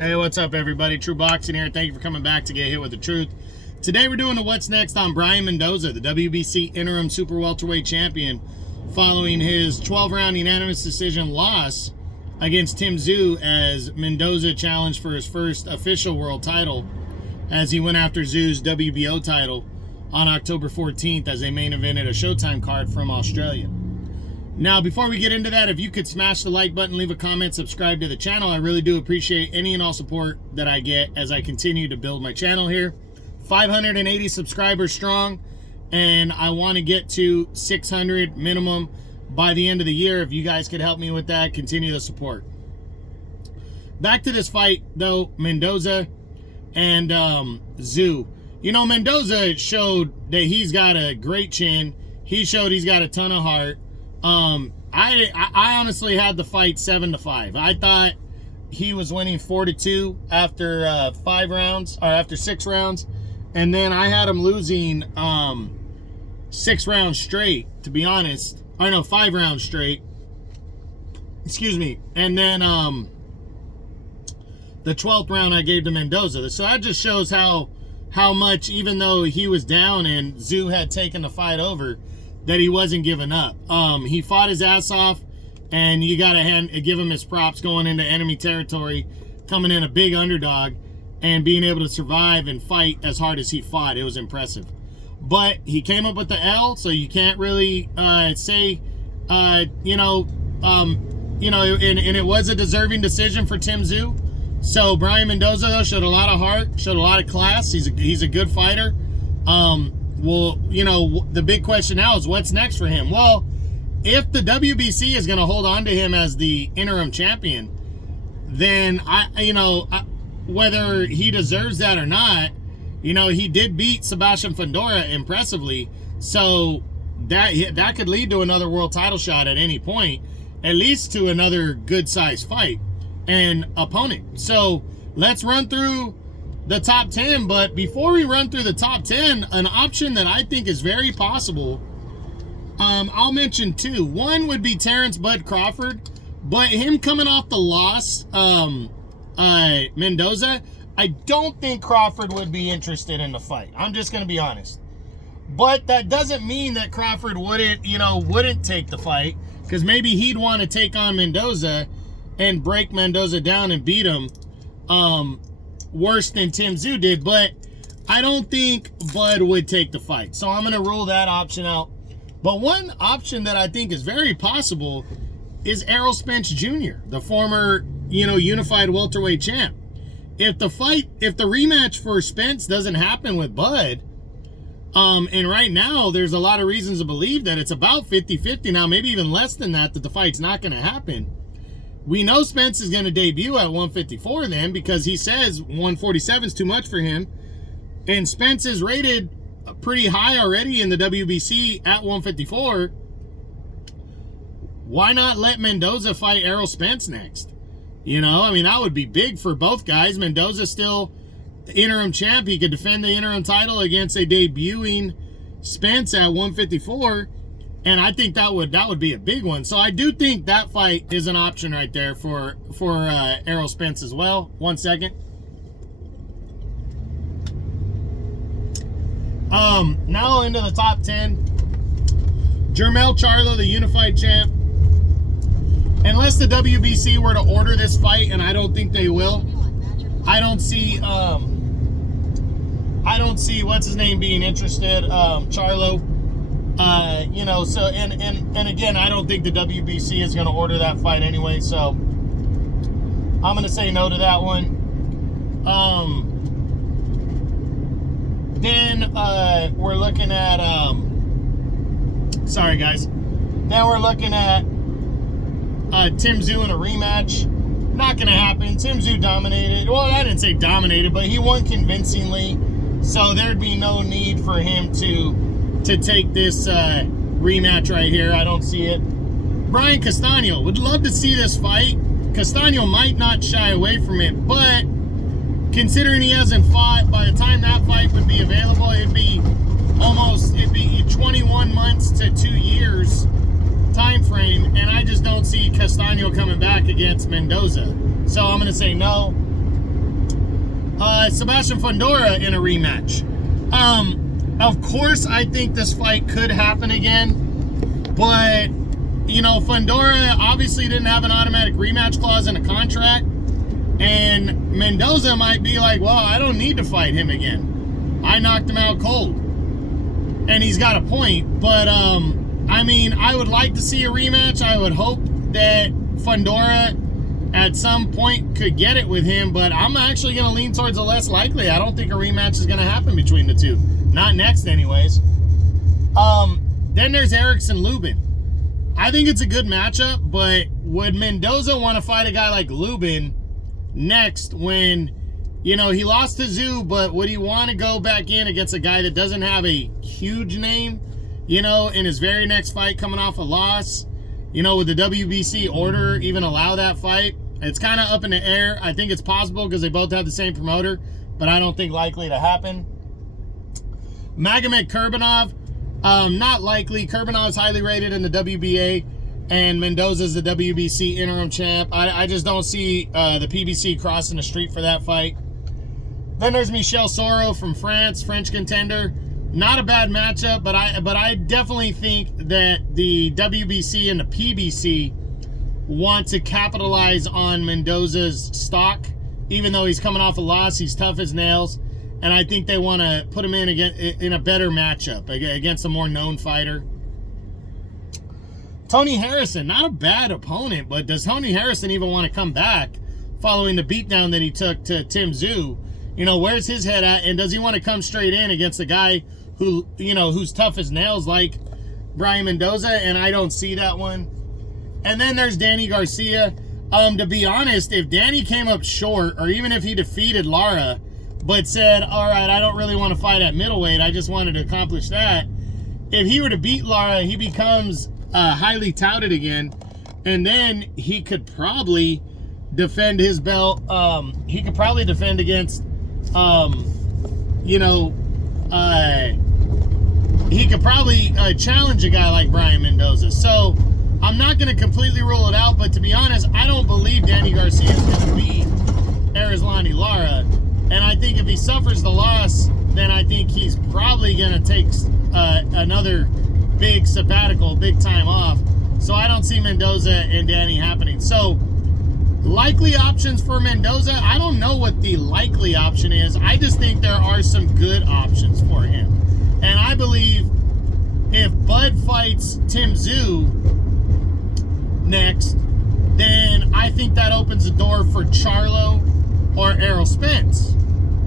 Hey, what's up, everybody? True Boxing here. Thank you for coming back to get hit with the truth. Today we're doing the What's Next on Brian Mendoza, the WBC Interim Super Welterweight Champion, following his 12-round unanimous decision loss against Tim Tszyu as Mendoza challenged for his first official world title as he went after Tszyu's WBO title on October 14th as they main evented a Showtime card from Australia. Now, before we get into that, if you could smash the like button, leave a comment, subscribe to the channel. I really do appreciate any and all support that I get as I continue to build my channel here. 580 subscribers strong, and I want to get to 600 minimum by the end of the year. If you guys could help me with that, continue the support. Back to this fight, though, Mendoza and Tszyu. You know, Mendoza showed that he's got a great chin. He showed he's got a ton of heart. I honestly had the fight 7-5. I thought he was winning 4-2 after 5 rounds, or after 6 rounds, and then I had him losing 6 rounds straight, to be honest. Or no, 5 rounds straight. Excuse me. And then the 12th round I gave to Mendoza. So that just shows how much, even though he was down and Tszyu had taken the fight over, that he wasn't giving up. He fought his ass off, and you got to give him his props going into enemy territory, coming in a big underdog, and being able to survive and fight as hard as he fought. It was impressive. But he came up with the L, so you can't really say, and it was a deserving decision for Tim Tszyu. So Brian Mendoza, though, showed a lot of heart, showed a lot of class. He's a good fighter. Well, you know, the big question now is what's next for him? Well, if the WBC is going to hold on to him as the interim champion, then whether he deserves that or not, you know, he did beat Sebastian Fundora impressively. So that could lead to another world title shot at any point, at least to another good sized fight and opponent. So let's run through the top 10, but before we run through the top 10, an option that I think is very possible, I'll mention 2. One would be Terrence Bud Crawford, but him coming off the loss, Mendoza, I don't think Crawford would be interested in the fight. I'm just going to be honest. But that doesn't mean that Crawford wouldn't take the fight, because maybe he'd want to take on Mendoza and break Mendoza down and beat him worse than Tim Tszyu did, but I don't think Bud would take the fight. So I'm going to rule that option out. But one option that I think is very possible is Errol Spence Jr., the former, unified welterweight champ. If the rematch for Spence doesn't happen with Bud, and right now there's a lot of reasons to believe that it's about 50-50 now, maybe even less than that the fight's not going to happen. We know Spence is going to debut at 154 then, because he says 147 is too much for him. And Spence is rated pretty high already in the WBC at 154. Why not let Mendoza fight Errol Spence next? That would be big for both guys. Mendoza's still the interim champ. He could defend the interim title against a debuting Spence at 154. And I think that would be a big one. So I do think that fight is an option right there for Errol Spence as well. 1 second. Now into the top 10. Jermell Charlo, the unified champ. Unless the WBC were to order this fight, and I don't think they will, I don't see what's his name being interested. Charlo. And again, I don't think the WBC is going to order that fight anyway, so I'm going to say no to that one. Then we're looking at, sorry guys, then we're looking at Tim Tszyu in a rematch. Not going to happen. Tim Tszyu dominated. Well, I didn't say dominated, but he won convincingly, so thered be no need for him to take this rematch right here. I don't see it. Brian Castano, would love to see this fight. Castano might not shy away from it, but considering he hasn't fought, by the time that fight would be available, it'd be 21 months to 2 years time frame, and I just don't see Castano coming back against Mendoza. So I'm going to say no. Sebastian Fundora in a rematch. Of course, I think this fight could happen again, but, you know, Fundora obviously didn't have an automatic rematch clause in a contract, and Mendoza might be like, well, I don't need to fight him again. I knocked him out cold. And he's got a point, but, I mean, I would like to see a rematch. I would hope that Fundora at some point could get it with him, but I'm actually going to lean towards the less likely. I don't think a rematch is going to happen between the two. Not next, anyways. Then there's Erickson Lubin. I think it's a good matchup, but would Mendoza want to fight a guy like Lubin next when, you know, he lost to Tszyu, but would he want to go back in against a guy that doesn't have a huge name, you know, in his very next fight coming off a loss? You know, would the WBC order even allow that fight? It's kind of up in the air. I think it's possible because they both have the same promoter, but I don't think likely to happen. Magomed Kurbanov, not likely. Kurbanov is highly rated in the WBA, and Mendoza's the WBC interim champ. I just don't see the PBC crossing the street for that fight. Then there's Michel Soro from France, French contender. Not a bad matchup, but I definitely think that the WBC and the PBC want to capitalize on Mendoza's stock. Even though he's coming off a loss, he's tough as nails, and I think they want to put him in a better matchup against a more known fighter. Tony Harrison, not a bad opponent, but does Tony Harrison even want to come back following the beatdown that he took to Tim Tszyu? You know, where's his head at, and does he want to come straight in against a guy who, you know, who's tough as nails like Brian Mendoza? And I don't see that one. And then there's Danny Garcia. To be honest, if Danny came up short, or even if he defeated Lara, but said, all right, I don't really want to fight at middleweight, I just wanted to accomplish that. If he were to beat Lara, he becomes highly touted again, and then he could probably defend his belt. He could probably defend against, you know, he could probably challenge a guy like Brian Mendoza. So I'm not going to completely rule it out, but to be honest, I don't believe Danny Garcia is going to beat Arislani Lara. And I think if he suffers the loss, then I think he's probably going to take another big sabbatical, big time off. So I don't see Mendoza and Danny happening. So likely options for Mendoza, I don't know what the likely option is. I just think there are some good options for him. And I believe if Bud fights Tim Tszyu next, then I think that opens the door for Charlo or Errol Spence.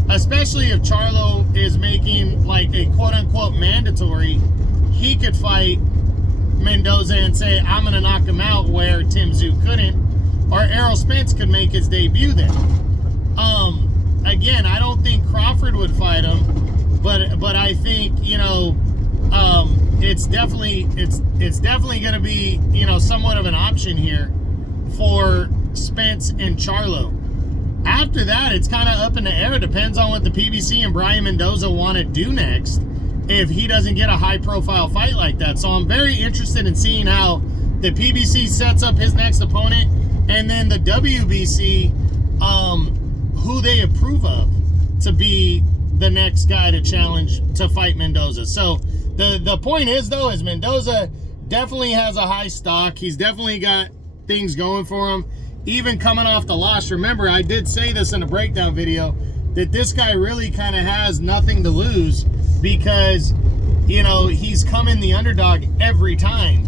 Especially if Charlo is making like a quote-unquote mandatory, he could fight Mendoza and say, I'm going to knock him out where Tim Tszyu couldn't. Or Errol Spence could make his debut there. Again, I don't think Crawford would fight him, but I think, you know, it's definitely going to be, you know, somewhat of an option here for Spence and Charlo. After that, it's kind of up in the air. It depends on what the PBC and Brian Mendoza want to do next if he doesn't get a high-profile fight like that. So I'm very interested in seeing how the PBC sets up his next opponent, and then the WBC, who they approve of to be the next guy to challenge to fight Mendoza. So the point is, though, is Mendoza definitely has a high stock. He's definitely got things going for him. Even coming off the loss, remember, I did say this in a breakdown video, that this guy really kind of has nothing to lose because, you know, he's come in the underdog every time.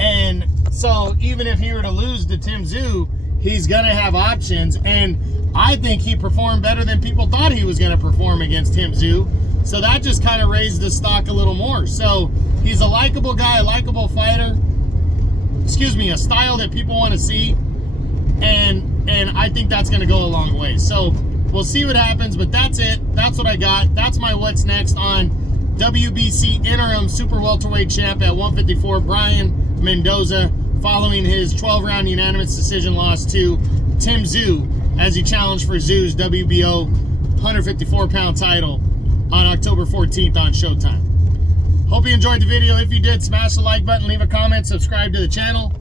And so even if he were to lose to Tim Tszyu, he's going to have options. And I think he performed better than people thought he was going to perform against Tim Tszyu. So that just kind of raised the stock a little more. So he's a likable guy, a likable fighter. Excuse me, a style that people want to see. And I think that's going to go a long way. So we'll see what happens, but that's it. That's what I got. That's my what's next on WBC Interim Super Welterweight Champ at 154, Brian Mendoza, following his 12-round unanimous decision loss to Tim Tszyu as he challenged for Tszyu's WBO 154-pound title on October 14th on Showtime. Hope you enjoyed the video. If you did, smash the like button, leave a comment, subscribe to the channel.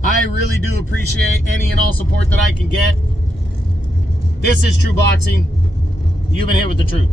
I really do appreciate any and all support that I can get. This is True Boxing. You've been hit with the truth.